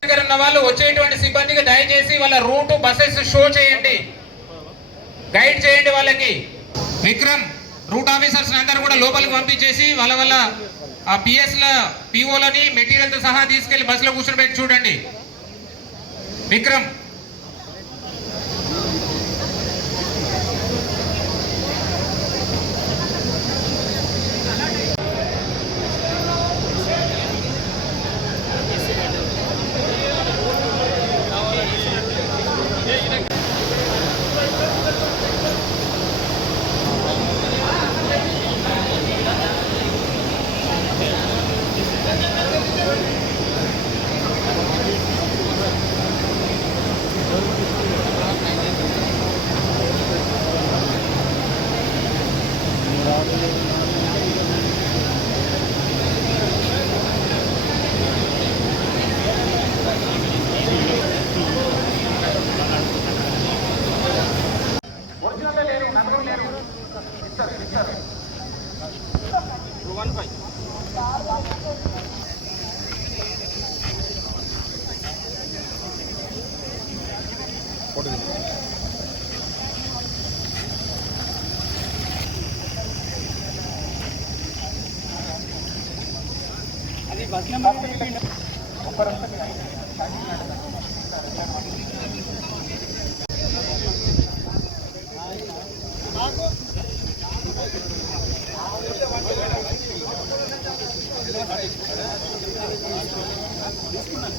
దగ్గర ఉన్న వాళ్ళు వచ్చేటువంటి సిబ్బందికి దయచేసి వాళ్ళ రూట్ బస్సెస్ షో చేయండి. గైడ్ చేయండి వాళ్ళకి. విక్రమ్ రూట్ ఆఫీసర్స్ అందరూ కూడా లోపలికి పంపించేసి వాళ్ళ వల్ల ఆ పిఎస్ల పిఓలని మెటీరియల్తో సహా తీసుకెళ్ళి బస్సులో కూర్చోబెట్టి చూడండి. విక్రమ్ போட்டுக்கணும் பஸ் நம்பர் அப்புறம் తీసుకున్నాను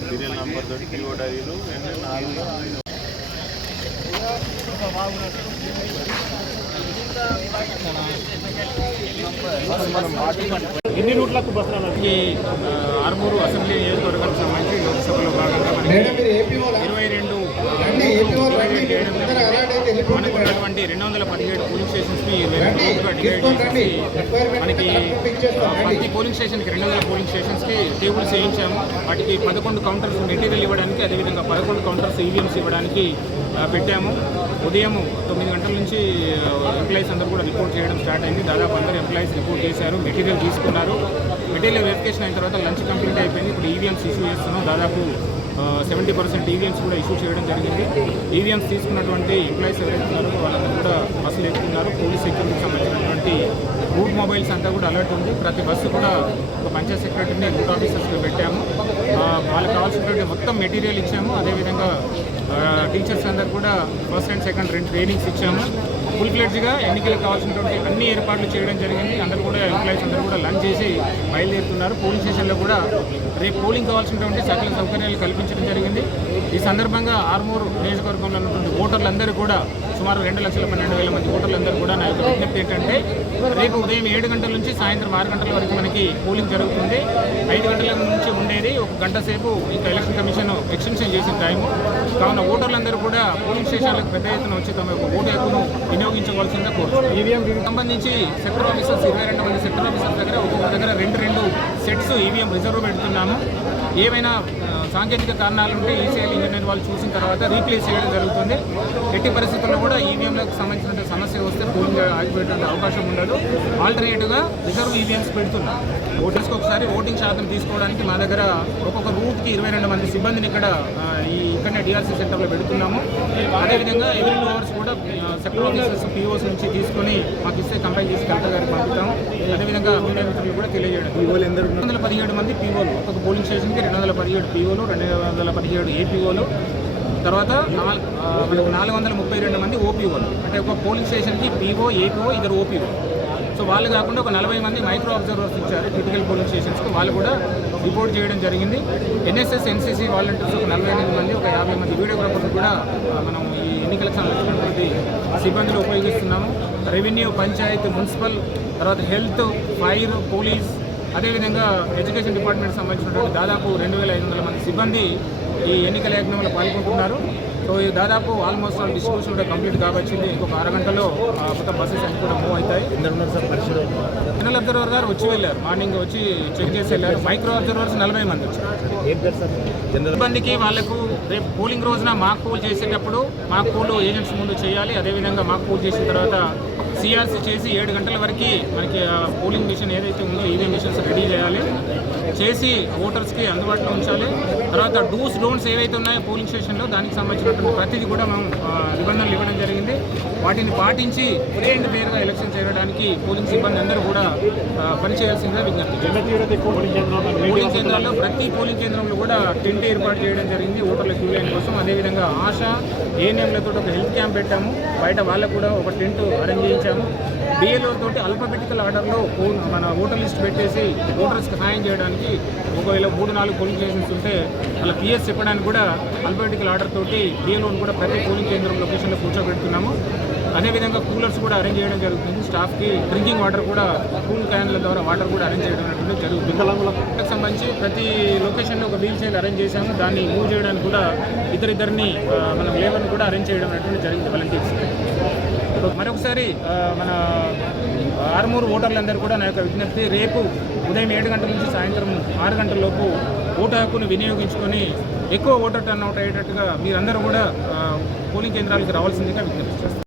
సీరియల్ నంబర్ తోటి పిఓ డైరీలు నాలుగు ఎన్ని రూట్లకు ఆ, ఆర్మూరు అసెంబ్లీ నియోజకవర్గానికి సంబంధించి లోక్సభలో భాగంగా ఇరవై రెండు ఉన్నటువంటి రెండు వందల పదిహేడు పోలింగ్ స్టేషన్స్ని మనకి ప్రతి పోలింగ్ స్టేషన్కి రెండు వందల పోలింగ్ స్టేషన్స్కి టేబుల్స్ వేయించాము. వాటికి పదకొండు కౌంటర్స్ మెటీరియల్ ఇవ్వడానికి అదేవిధంగా పదకొండు కౌంటర్స్ ఈవీఎంస్ ఇవ్వడానికి ఆ, పెట్టాము. ఉదయం తొమ్మిది గంటల నుంచి ఎంప్లాయీస్ అందరూ కూడా రిపోర్ట్ చేయడం స్టార్ట్ అయింది. దాదాపు అందరూ ఎంప్లాయీస్ రిపోర్ట్ చేశారు మెటీరియల్ తీసుకున్నారు. మెటీరియల్ వెరిఫికేషన్ అయిన తర్వాత లంచ్ కంప్లీట్ అయిపోయింది. ఇప్పుడు ఈవీఎంస్ ఇష్యూ చేస్తున్నాం. దాదాపు సెవెంటీ పర్సెంట్ ఈవీఎంస్ కూడా ఇష్యూ చేయడం జరిగింది. ఈవీఎంస్ తీసుకున్నటువంటి ఎంప్లాయీస్ ఎవరైతే ఉన్నారో వాళ్ళందరూ కూడా బస్సులు ఎక్కుతున్నారు. పోలీస్ సెక్యూరిటీకి సంబంధించినటువంటి రూట్ మొబైల్స్ అంతా కూడా అలర్ట్ ఉంది. ప్రతి బస్సు కూడా ఒక పంచాయత్ సెక్రటరీని రూట్ ఆఫీసర్స్కి పెట్టాము. వాళ్ళకి కావాల్సినటువంటి మొత్తం మెటీరియల్ ఇచ్చాము. అదేవిధంగా టీచర్స్ అందరు కూడా ఫస్ట్ అండ్ సెకండ్ రెండు ట్రైనింగ్స్ ఇచ్చాము. ఫుల్ ఫ్లెడ్జ్గా ఎన్నికలకు కావాల్సినటువంటి అన్ని ఏర్పాట్లు చేయడం జరిగింది. అందరూ కూడా ఎంప్లాయీస్ అందరూ కూడా లంచ్ చేసి బయలుదేరుతున్నారు. పోలింగ్ స్టేషన్లో కూడా రేపు పోలింగ్ కావాల్సినటువంటి సకల సౌకర్యాలు కల్పించడం జరిగింది. ఈ సందర్భంగా ఆర్మూరు నియోజకవర్గంలో ఉన్నటువంటి ఓటర్లందరూ కూడా సుమారు రెండు లక్షల పన్నెండు వేల మంది ఓటర్లందరూ కూడా నా యొక్క విజ్ఞప్తి ఏంటంటే రేపు ఉదయం ఏడు గంటల నుంచి సాయంత్రం ఆరు గంటల వరకు మనకి పోలింగ్ జరుగుతుంది. ఐదు గంటల నుంచి ఉండేది ఒక గంట సేపు ఇంకా ఎలక్షన్ కమిషన్ ఎక్స్టెన్షన్ చేసిన టైము. కావున ఓటర్లందరూ కూడా పోలింగ్ స్టేషన్లకు పెద్ద ఎత్తున వచ్చి తమ యొక్క ఓటు హక్కును వినియోగించవలసిందిగా కోరుతున్నారు ఈవీఎం సంబంధించి సెక్టర్ ఆఫీసర్స్ ఇరవై రెండు మంది సెక్టర్ ఆఫీసర్స్ దగ్గర ఒక్కొక్క దగ్గర రెండు రెండు సెట్స్ ఈవీఎం రిజర్వ్ పెడుతున్నాము. ఏమైనా సాంకేతిక కారణాలు ఉంటే ఈసీఐల్ ఇంజనీర్ వాళ్ళు చూసిన తర్వాత రీప్లేస్ చేయడం జరుగుతుంది. ఎట్టి పరిస్థితుల్లో కూడా ఈవీఎంలకు సంబంధించిన సమస్య వస్తే పోలింగ్ ఆగిపోయేటువంటి అవకాశం ఉండదు. ఆల్టర్నేటివ్గా రిజర్వ్ ఈవీఎంస్ పెడుతున్నాం. ఓటర్స్కి ఒకసారి ఓటింగ్ శాతం తీసుకోవడానికి మా దగ్గర ఒక్కొక్క రూట్కి ఇరవై రెండు మంది సిబ్బందిని ఇక్కడ ఈ ఇక్కడనే డిఆర్సీ సెంటర్లో పెడుతున్నాము. అదేవిధంగా ఎవరీ టూ అవర్స్ కూడా సెక్టర్ ఆఫీసర్స్ పీఓస్ నుంచి తీసుకొని మాకు ఇస్తే కంపైల్ చేసి కలెక్టర్ గారికి పంపుతాము. అదేవిధంగా మీడియా మిత్రులు కూడా తెలియజేయడం. రెండు వందల పదిహేడు మంది పీఓలు ఒక్కొక్క పోలింగ్ స్టేషన్కి రెండు వందల పదిహేడు పీఓలు రెండు వందల పదిహేడు ఏపీఓలు తర్వాత నాలుగు నాలుగు వందల ముప్పై రెండు మంది ఓపీఓలు అంటే ఒక పోలింగ్ స్టేషన్కి పీఓ ఏపీఓ ఇద్దరు ఓపీఓ సో వాళ్ళు కాకుండా ఒక నలభై మంది మైక్రో అబ్జర్వర్స్ ఇచ్చారు క్రిటికల్ పోలింగ్ స్టేషన్స్కి. వాళ్ళు కూడా రిపోర్ట్ చేయడం జరిగింది. ఎన్ఎస్ఎస్ ఎన్సీసీ వాలంటీర్స్ ఒక నలభై ఎనిమిది మంది ఒక యాభై మంది వీడియోగ్రాఫర్స్ కూడా మనం ఈ ఎన్నికలకు సంబంధించినటువంటి సిబ్బందిలో ఉపయోగిస్తున్నాము. రెవెన్యూ పంచాయత్ మున్సిపల్ తర్వాత హెల్త్ ఫైర్ పోలీస్ అదేవిధంగా ఎడ్యుకేషన్ డిపార్ట్మెంట్ సంబంధించినటువంటి దాదాపు రెండు వేల ఐదు వందల మంది సిబ్బంది ఈ ఎన్నికల యజ్ఞంలో పాల్గొంటున్నారు. సో ఈ దాదాపు ఆల్మోస్ట్ ఆల్ డిస్ట్రిబ్యూషన్ కూడా కంప్లీట్ కావచ్చింది ఇంకొక అరగంటలో మొత్తం బస్సెస్ అన్ని కూడా మూవ్ అవుతాయి. జనరల్ అబ్జర్వర్ గారు వచ్చి వెళ్ళారు. మార్నింగ్ వచ్చి చెక్ చేసి వెళ్ళారు. మైక్రో అబ్జర్వర్స్ నలభై మంది వచ్చారు. సిబ్బందికి వాళ్ళకు రేపు పోలింగ్ రోజున మాక్ పోల్ చేసేటప్పుడు మాక్ పోల్ ఏజెంట్స్ ముందు చేయాలి. అదేవిధంగా మాక్ పోల్ చేసిన తర్వాత సిఆర్సీ చేసి ఏడు గంటల వరకు మనకి ఆ పోలింగ్ మిషన్ ఏదైతే ఉందో ఈవీఎం మిషన్స్ రెడీ చేసి ఓటర్స్కి అందుబాటులో ఉంచాలి. తర్వాత డూస్ డోంట్స్ ఏవైతే ఉన్నాయో పోలింగ్ స్టేషన్లో దానికి సంబంధించినటువంటి ప్రతిదీ కూడా మనం నిబంధనలు ఇవ్వడం జరిగింది. వాటిని పాటించి అండ్ ఫేర్గా ఎలక్షన్ చేయడానికి పోలింగ్ సిబ్బంది అందరూ కూడా పనిచేయాల్సిందిగా విజ్ఞప్తి పోలింగ్ కేంద్రాల్లో ప్రతి పోలింగ్ కేంద్రంలో కూడా టెంట్ ఏర్పాటు చేయడం జరిగింది. ఓటర్ల క్యూ లైన్ కోసం. అదేవిధంగా ఆశ ఏఎన్ఎంలతో ఒక హెల్త్ క్యాంప్ పెట్టాము. బయట వాళ్ళకు కూడా ఒక టెంట్ అరేంజ్ చేయించాము. బిఏలో తోటి అల్ఫబెటికల్ ఆర్డర్లో మన ఓటర్ లిస్ట్ పెట్టేసి ఓటర్స్కి సహాయం చేయడానికి ఒకవేళ మూడు నాలుగు పోలింగ్ స్టేషన్స్ ఉంటే అలా పిఎస్ చెప్పడానికి కూడా అల్ఫబెటికల్ ఆర్డర్ తోటి బిఏలోని కూడా ప్రతి పోలింగ్ కేంద్రం లొకేషన్లో కూర్చోబెడుతున్నాము. అదేవిధంగా కూలర్స్ కూడా అరేంజ్ చేయడం జరుగుతుంది. స్టాఫ్కి డ్రింకింగ్ వాటర్ కూడా కూల్ క్యాన్ల ద్వారా వాటర్ కూడా అరేంజ్ చేయడం అనేటువంటి జరుగుతుంది. దానికి సంబంధించి ప్రతి లొకేషన్లో ఒక వీల్ చైర్ అరేంజ్ చేశాము. దాన్ని మూవ్ చేయడానికి కూడా ఇద్దరిద్దరిని మనం లేబర్ని కూడా అరేంజ్ చేయడం అనేటువంటి జరిగింది. వాలంటీర్స్ మరొకసారి మన ఆరుమూరు ఓటర్లందరూ కూడా నా యొక్క విజ్ఞప్తి రేపు ఉదయం ఏడు గంటల నుంచి సాయంత్రం ఆరు గంటల లోపు ఓటు హక్కును వినియోగించుకొని ఎక్కువ ఓటర్ టర్న్ అవుట్ అయ్యేటట్టుగా మీరందరూ కూడా పోలింగ్ కేంద్రాలకు రావాల్సిందిగా విజ్ఞప్తి చేస్తారు